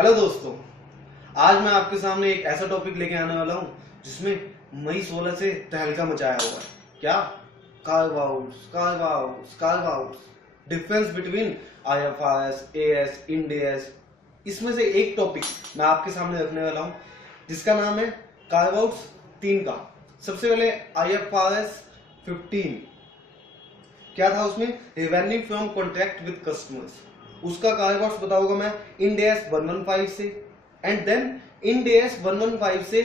Hello दोस्तों, आज मैं आपके सामने एक ऐसा टॉपिक लेके आने वाला हूँ जिसमें मई 16 से तहलका मचाया हुआ है। क्या? Curve outs, difference between IFRS, as, Ind AS. इसमें से एक टॉपिक मैं आपके सामने रखने वाला हूँ जिसका नाम है कार्व आउट्स 3 का। सबसे पहले आईएफआरएस 15 क्या था, उसमें revenue from contract with customers, उसका कार्व आउट्स बताऊंगा मैं इंड एएस 115 से, एंड देन इंड एएस 115 से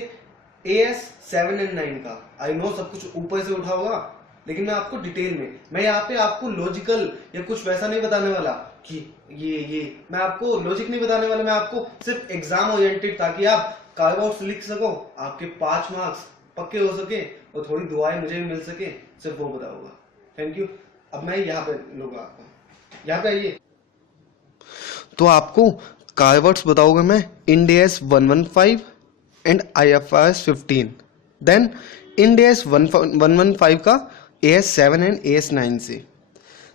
एएस 7 एंड 9 का। आई नो सब कुछ ऊपर से उठा होगा, लेकिन मैं आपको डिटेल में, मैं यहाँ पे आपको लॉजिकल या कुछ वैसा नहीं बताने वाला कि ये मैं आपको लॉजिक नहीं बताने वाला, मैं आपको सिर्फ एग्जाम ओरिएंटेड, ताकि आप कार्व आउट्स लिख सको, आपके 5 मार्क्स पक्के हो सके और थोड़ी दुआएं मुझे भी मिल सके, सिर्फ वो बताऊंगा। Thank you. अब मैं यहाँ पे लूंगा आपको, यहाँ पे आइए। तो आपको कार्व आउट्स बताऊंगा मैं Ind AS 115 and IFRS 15, then Ind AS 115 का एएस 7 एंड एएस 9 से।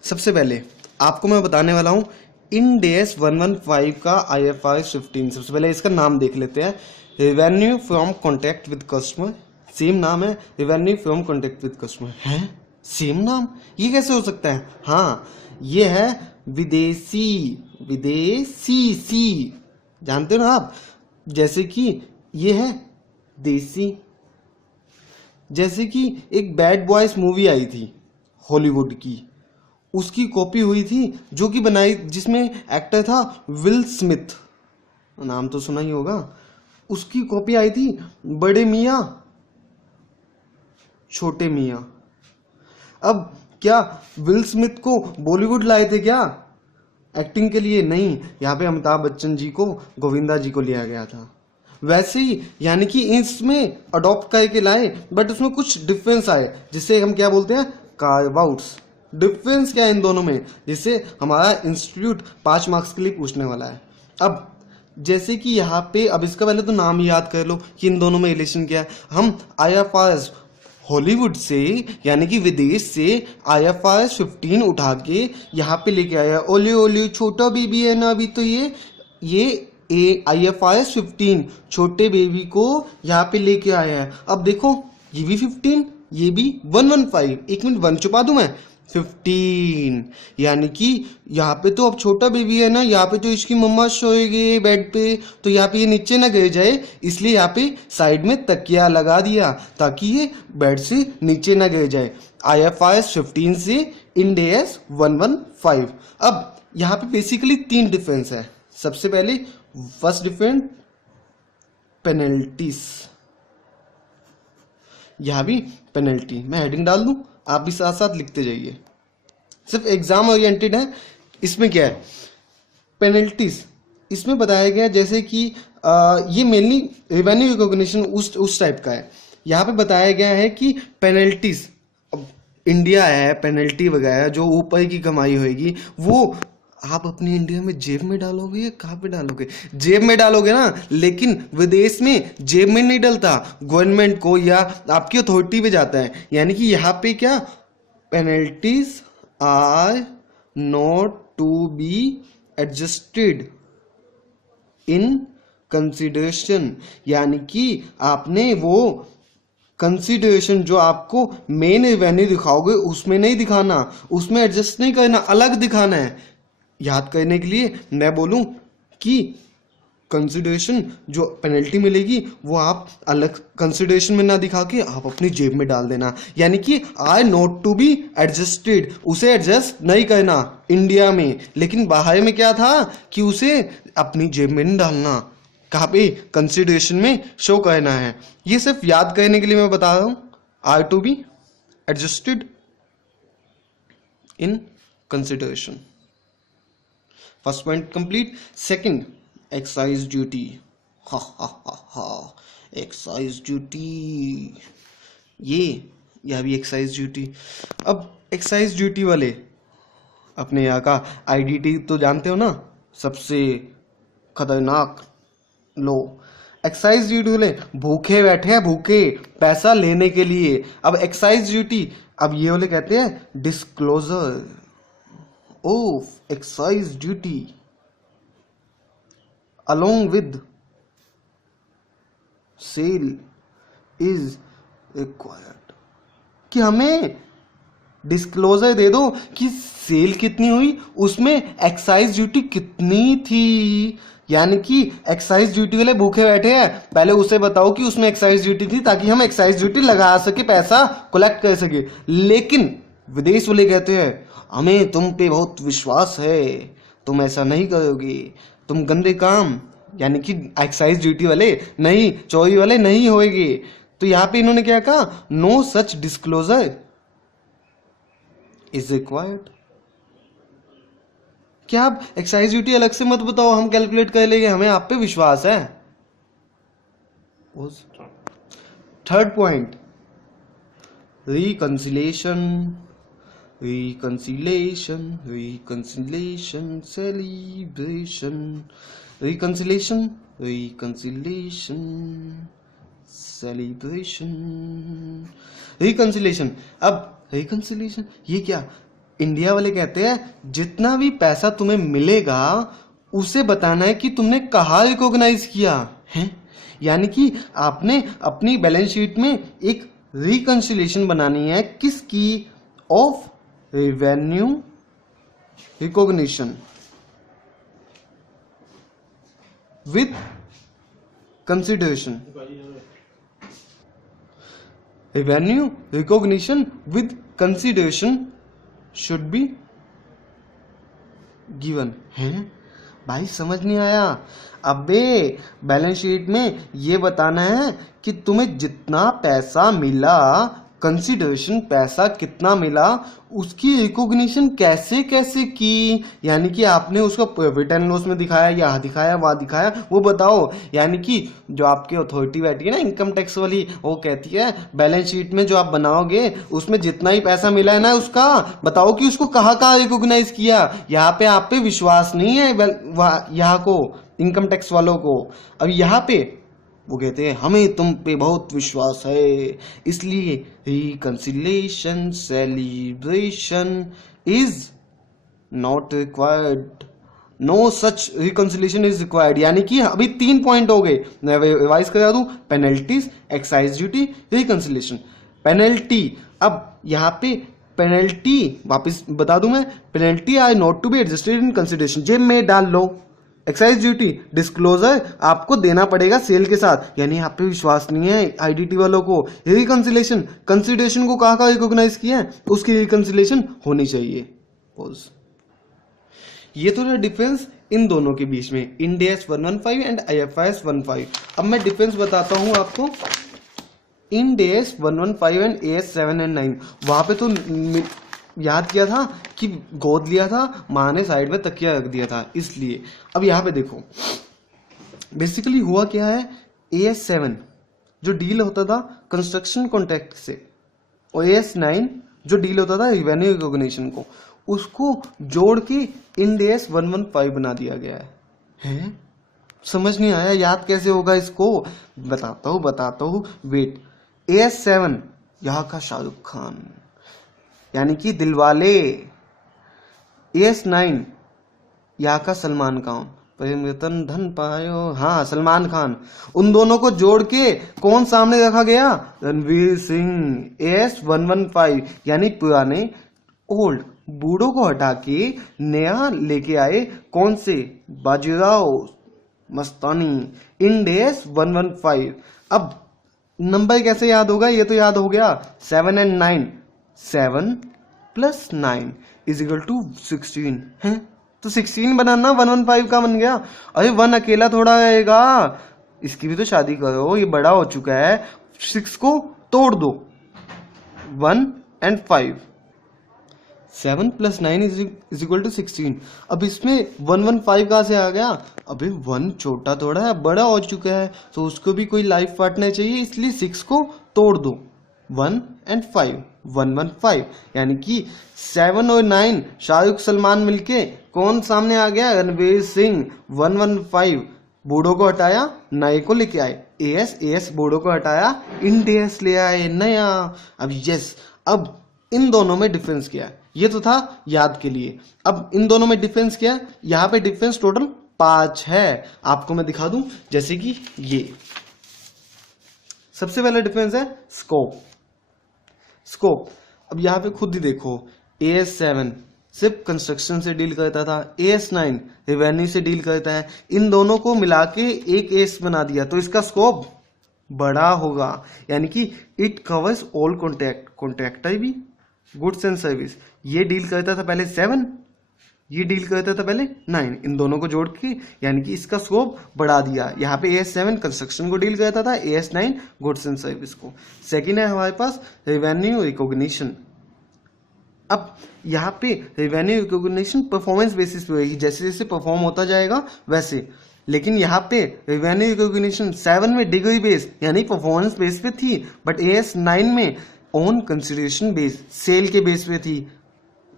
सबसे पहले आपको मैं बताने वाला हूँ इंड एएस 115 का आईएफआरएस 15। सबसे पहले इसका नाम देख लेते हैं, revenue from contact with customer. Same नाम है, revenue from contact with customer है, सेम नाम, ये कैसे हो सकता है? हाँ, ये है विदेशी सी, जानते हो ना आप, जैसे कि ये है देसी। जैसे कि एक बैड बॉयज मूवी आई थी हॉलीवुड की, उसकी कॉपी हुई थी, जो कि बनाई, जिसमें एक्टर था विल स्मिथ, नाम तो सुना ही होगा। उसकी कॉपी आई थी बड़े मियाँ छोटे मियाँ। अब क्या विल स्मिथ को बॉलीवुड लाए थे क्या एक्टिंग के लिए? नहीं, यहाँ पे अमिताभ बच्चन जी को, गोविंदा जी को लिया गया था। वैसे ही यानी कि इसमें अडॉप्ट करके लाए, बट उसमें कुछ डिफरेंस आए, जिससे हम क्या बोलते हैं, कार्व आउट्स। डिफरेंस क्या है इन दोनों में, जिससे हमारा इंस्टीट्यूट 5 मार्क्स के लिए पूछने वाला है। अब जैसे कि यहाँ पे, अब इसका पहले तो नाम ही याद कर लो कि इन दोनों में रिलेशन क्या है। हम आईएफआरएस हॉलीवुड से, यानी कि विदेश से आईएफआरएस 15 उठा के यहाँ पे लेके आया। ओले ओले छोटा बेबी है ना, अभी तो ये आईएफआरएस 15 छोटे बेबी को यहाँ पे लेके आया है। अब देखो, ये भी 15, ये भी 115, एक मिनट 1 छुपा दूं मैं, 15, यानी कि यहाँ पे तो अब छोटा बेबी है ना, यहाँ पे तो इसकी मम्मा सोएगी बेड पे, तो यहाँ पे ये नीचे ना गिर जाए, इसलिए यहाँ पे साइड में तकिया लगा दिया ताकि ये बेड से नीचे ना गिर जाए। आईएफआरएस 15 से इंड एएस 115। अब यहाँ पे बेसिकली 3 डिफरेंस है। सबसे पहले फर्स्ट डिफरेंस, पेनल्टीज। यहाँ भी पेनल्टी, मैं हेडिंग डाल दूं, आप भी साथ साथ लिखते जाइए, सिर्फ एग्जाम ओरिएंटेड है। इसमें क्या है, पेनल्टीज, इसमें बताया गया जैसे कि ये मेनली रेवेन्यू रिकॉग्निशन उस टाइप का है। यहाँ पे बताया गया है कि पेनल्टीज, अब इंडिया है, पेनल्टी वगैरह जो ऊपर की कमाई होगी वो आप अपनी इंडिया में जेब में डालोगे या कहाँ पे डालोगे? जेब में डालोगे ना, लेकिन विदेश में जेब में नहीं डलता, गवर्नमेंट को या आपकी अथॉरिटी पे जाता है। यानी कि यहाँ पे क्या, penalties are not to be adjusted in consideration, यानी कि आपने वो कंसिडरेशन जो आपको मेन रेवेन्यू दिखाओगे उसमें नहीं दिखाना, उसमें एडजस्ट नहीं करना, अलग दिखाना है। याद करने के लिए मैं बोलूं कि कंसिडरेशन जो पेनल्टी मिलेगी वो आप अलग कंसिडरेशन में ना दिखा के आप अपनी जेब में डाल देना, यानी कि आई नॉट टू बी एडजस्टेड, उसे एडजस्ट नहीं करना इंडिया में, लेकिन बाहर में क्या था कि उसे अपनी जेब में नहीं डालना, कहाँ पे, कंसिडरेशन में शो करना है। ये सिर्फ याद करने के लिए मैं बता रहा हूं, are to be adjusted in consideration. First point complete. Second, excise duty. हा हा हा हा, एक्साइज ड्यूटी, यह भी एक्साइज ड्यूटी। अब एक्साइज ड्यूटी वाले, अपने यहाँ का आईडीटी तो जानते हो ना, सबसे खतरनाक लो। एक्साइज ड्यूटी वाले भूखे बैठे हैं, भूखे पैसा लेने के लिए। अब एक्साइज ड्यूटी, अब ये वाले कहते हैं disclosure of excise duty. along with sale is required, कि हमें डिस्क्लोजर दे दो कि सेल कितनी हुई, उसमें एक्साइज ड्यूटी कितनी थी। यानी कि एक्साइज ड्यूटी वाले भूखे बैठे हैं, पहले उसे बताओ कि उसमें एक्साइज ड्यूटी थी ताकि हम एक्साइज ड्यूटी लगा सके, पैसा कलेक्ट कर सके। लेकिन विदेश वाले कहते हैं हमें तुम पे बहुत विश्वास है, तुम ऐसा नहीं करोगे, तुम गंदे काम, यानी कि एक्साइज ड्यूटी वाले नहीं, चोरी वाले नहीं होएगे। तो यहाँ पे इन्होंने क्या कहा, no such disclosure is required. क्या आप एक्साइज ड्यूटी अलग से मत बताओ, हम कैलकुलेट कर लेंगे, हमें आप पे विश्वास है। Third point, reconciliation, reconciliation, reconciliation, celebration, reconciliation, reconciliation, celebration, reconciliation. अब रिकंसिलेशन ये क्या, इंडिया वाले कहते हैं जितना भी पैसा तुम्हें मिलेगा उसे बताना है कि तुमने कहाँ रिकॉग्नाइज किया है। यानी कि आपने अपनी बैलेंस शीट में एक रिकंसिलेशन बनानी है, किसकी, of revenue recognition with consideration, revenue recognition with consideration should be given है। भाई समझ नहीं आया, अबे बैलेंस शीट में ये बताना है कि तुम्हें जितना पैसा मिला, कंसिडरेशन पैसा कितना मिला, उसकी रिकॉग्निशन कैसे कैसे की। यानी कि आपने उसको प्रॉफिट एंड लॉस में दिखाया, यहाँ दिखाया, वहाँ दिखाया, वो बताओ। यानी कि जो आपकी अथॉरिटी बैठी है ना इनकम टैक्स वाली, वो कहती है बैलेंस शीट में जो आप बनाओगे उसमें जितना ही पैसा मिला है ना, उसका बताओ कि उसको कहाँ कहाँ रिकॉग्नाइज किया। यहाँ पे आप पे विश्वास नहीं है यहाँ को, इनकम टैक्स वालों को। अब यहाँ पे वो कहते हैं हमें तुम पे बहुत विश्वास है, इसलिए reconciliation celebration is not required, no such reconciliation is required. यानी कि अभी 3 पॉइंट हो गए, मैं रिवाइज करा दूं, penalties, excise duty, reconciliation. Penalty, अब यहाँ पे पेनल्टी वापस बता दूं मैं, penalty are not to be adjusted in consideration, जेब में डाल लो। एक्साइज ड्यूटी डिस्क्लोजर आपको देना पड़ेगा सेल के साथ, यानी आप पे विश्वास नहीं है आईडीटी वालों को। रिकंसिलेशन, कंसिडरेशन को कहाँ कहाँ रिकॉग्नाइज किया है, उसकी रिकंसिलेशन होनी चाहिए। पॉज। ये तो डिफरेंस इन दोनों के बीच में, इंड AS 115 एंड IFRS 15। अब मैं डिफरेंस बताता हूं आपको, Ind AS 115 and AS 7 and 9। वहां पे तो याद किया था कि गोद लिया था, माँ ने साइड में तकिया रख दिया था, इसलिए। अब यहाँ पे देखो बेसिकली हुआ क्या है, AS 7 जो डील होता था कंस्ट्रक्शन कॉन्ट्रैक्ट से, और AS 9 जो डील होता था रेवेन्यू रिकॉग्निशन को, उसको जोड़ के इंड AS 115 बना दिया गया है। समझ नहीं आया, याद कैसे होगा इसको, बताता हूँ वेट। AS 7 यहाँ का शाहरुख खान यानी कि दिलवाले, AS 9 यहाँ का सलमान खान, प्रेमरतन धन पायो, हाँ सलमान खान। उन दोनों को जोड़ के कौन सामने रखा गया, रणवीर सिंह। AS 115 यानी पुराने ओल्ड बूढ़ों को हटा के नया लेके आए, कौन से, बाजीराव मस्तानी, इंड AS 115। अब नंबर कैसे याद होगा, ये तो याद हो गया, 7 and 9, 7 plus 9 is equal to 16 है। तो 16 बनाना 115 का बन गया। अरे 1 अकेला थोड़ा रहेगा, इसकी भी तो शादी करो, ये बड़ा हो चुका है। 6 को तोड़ दो, 1 and 5, 7 plus 9 is equal to 16। अब इसमें 115 कहाँ से आ गया, अभी 1 छोटा थोड़ा है, बड़ा हो चुका है, तो उसको भी कोई लाइफ पार्टनर चाहिए, इसलिए 6 को तोड़ दो, 1 एंड 5, 115। यानी कि 7 और 9 शाहरुख सलमान मिलके कौन सामने आ गया, रणवीर सिंह। 115 बूढ़ों को हटाया, नए को लेके आए, AS बूढ़ों को हटाया, इंड AS ले आए नया। अब यस, अब इन दोनों में डिफरेंस क्या है, ये तो था याद के लिए। अब इन दोनों में डिफरेंस क्या है, यहाँ पे डिफरेंस टोटल 5 है। आपको मैं दिखा दूं, जैसे कि ये सबसे पहला डिफरेंस है स्कोप। अब यहां पे खुद ही देखो, AS7 सिर्फ कंस्ट्रक्शन से डील करता था, AS9 रेवेन्यू से डील करता है। इन दोनों को मिला के एक एस बना दिया तो इसका स्कोप बड़ा होगा, यानी कि इट कवर्स ऑल कॉन्ट्रैक्टर भी, गुड्स एंड सर्विस। ये डील करता था पहले 7, ये डील करता था पहले 9, इन दोनों को जोड़ के यानी कि इसका स्कोप बढ़ा दिया। यहाँ पे AS7 कंस्ट्रक्शन को डील करता था, AS9 गुड्स एंड सर्विस को। सेकेंड है हमारे पास रेवेन्यू रिकॉग्निशन। अब यहाँ पे रेवेन्यू रिकॉग्निशन परफॉर्मेंस बेसिस पे होगी, जैसे जैसे परफॉर्म होता जाएगा वैसे। लेकिन यहाँ पे रेवेन्यू रिकॉग्निशन 7 में डिग्री बेस यानी परफॉर्मेंस बेस पे थी, बट AS9 में ऑन कंसिडरेशन बेस, सेल के बेस पे थी।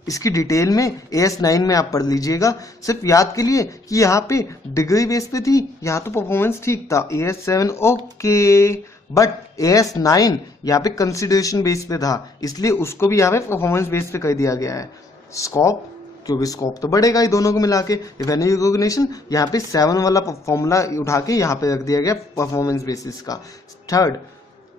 इसकी डिटेल में AS9 में आप पढ़ लीजिएगा, सिर्फ याद के लिए कि यहाँ पे डिग्री बेस पे थी, यहाँ तो परफॉर्मेंस ठीक था। AS7 ओके, बट AS9 यहाँ पे कंसिडरेशन बेस पे था, इसलिए उसको भी यहाँ पे परफॉर्मेंस बेस पे कर दिया गया है। स्कोप, क्योंकि स्कोप तो बढ़ेगा ही दोनों को मिला के। रेवेन्यू रिकॉग्निशन यहाँ पे 7 वाला फॉर्मूला उठा के यहाँ पे रख दिया गया परफॉर्मेंस बेसिस का। Third,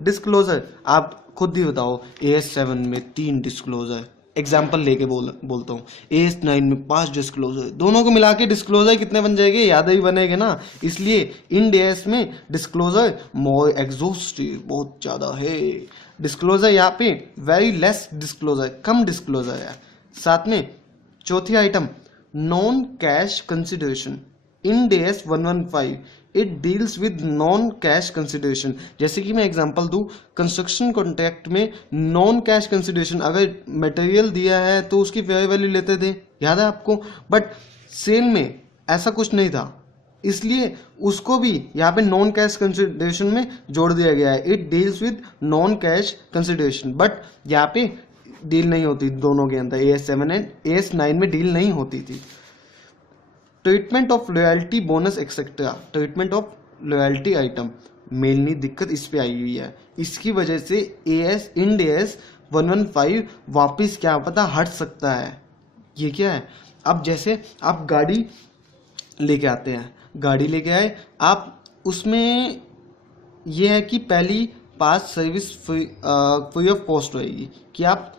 disclosure. आप खुद ही बताओ, AS7 में 3 डिस्क्लोजर, एग्जाम्पल लेके बोलता हूँ, AS9 में 5 डिस्क्लोजर, दोनों को मिला के डिस्क्लोजर कितने बन जाएंगे, याद ही बनेगा ना। इसलिए इंड AS में डिस्क्लोजर मोर एग्जॉस्टिव, बहुत ज्यादा है डिस्क्लोजर। यहाँ पे वेरी लेस डिस्क्लोजर, कम डिस्क्लोजर है। साथ में चौथी item, non cash consideration. Ind AS 115 it deals with non cash consideration. जैसे कि मैं एग्जांपल दूं, कंस्ट्रक्शन कॉन्ट्रैक्ट में नॉन कैश कंसिडरेशन, अगर मटेरियल दिया है तो उसकी फेयर वैल्यू लेते थे, याद है आपको। बट सेल में ऐसा कुछ नहीं था, इसलिए उसको भी यहाँ पे नॉन कैश कंसिडरेशन में जोड़ दिया गया है। It deals with non cash consideration, but यहाँ पे डील नहीं होती दोनों के अंदर, AS7 एंड AS9 में डील नहीं होती थी। Treatment of loyalty bonus etcetera, treatment of loyalty item, mainly दिक्कत इस पे आई हुई है। इसकी वजह से इंड AS 115 वापिस क्या पता हट सकता है। ये क्या है, अब जैसे आप गाड़ी लेके आते हैं, गाड़ी लेके आए आप, उसमें यह है कि पहली पास सर्विस फ्री ऑफ कॉस्ट होएगी कि आप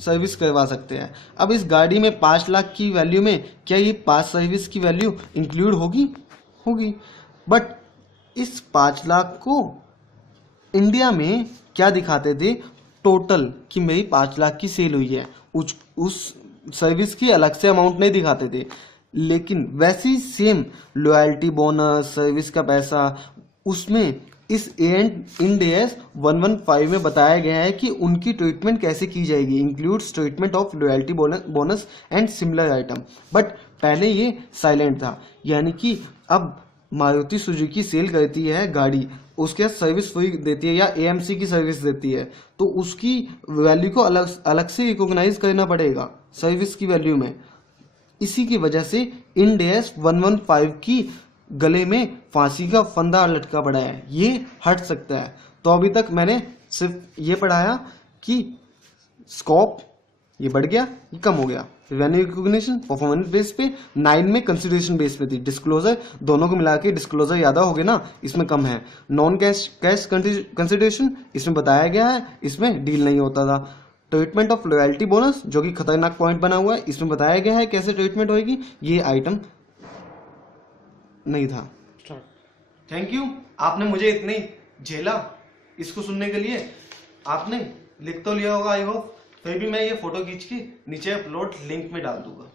सर्विस करवा सकते हैं। अब इस गाड़ी में 5 लाख की वैल्यू में क्या ये 5 सर्विस की वैल्यू इंक्लूड होगी। बट इस 5 लाख को इंडिया में क्या दिखाते थे, टोटल कि मेरी 5 लाख की सेल हुई है, उस सर्विस की अलग से अमाउंट नहीं दिखाते थे। लेकिन वैसी सेम लॉयल्टी बोनस, सर्विस का पैसा, उसमें इस इंड AS 115 में बताया गया है कि उनकी ट्रीटमेंट कैसे की जाएगी, includes treatment of loyalty bonus and similar item. But पहले ये साइलेंट था, यानी कि अब मारुति सुजुकी सेल करती है गाड़ी, उसके सर्विस फ्री देती है या AMC की सर्विस देती है, तो उसकी वैल्यू को अलग से रिकॉग्नाइज करना पड़ेगा सर्विस की वैल्यू में। इसी की वजह से इंड AS 115 की गले में फांसी का फंदा लटका पड़ा है, ये हट सकता है। तो अभी तक मैंने सिर्फ ये पढ़ाया कि स्कोप ये बढ़ गया, ये कम हो गया। रेवेन्यू रिकॉग्निशन परफॉर्मेंस बेस पे, 9 में कंसिडरेशन बेस पे थी। डिस्क्लोजर दोनों को मिला के डिस्क्लोजर याद हो गया ना, इसमें कम है। नॉन कैश कंसिडरेशन इसमें बताया गया है, इसमें डील नहीं होता था। ट्रीटमेंट ऑफ लॉयल्टी बोनस जो कि खतरनाक पॉइंट बना हुआ है, इसमें बताया गया है कैसे ट्रीटमेंट होगी, ये आइटम नहीं था। थैंक यू, आपने मुझे इतनी झेला इसको सुनने के लिए। आपने लिख तो लिया होगा आई होप, फिर भी मैं ये फोटो खींच के नीचे अपलोड लिंक में डाल दूंगा।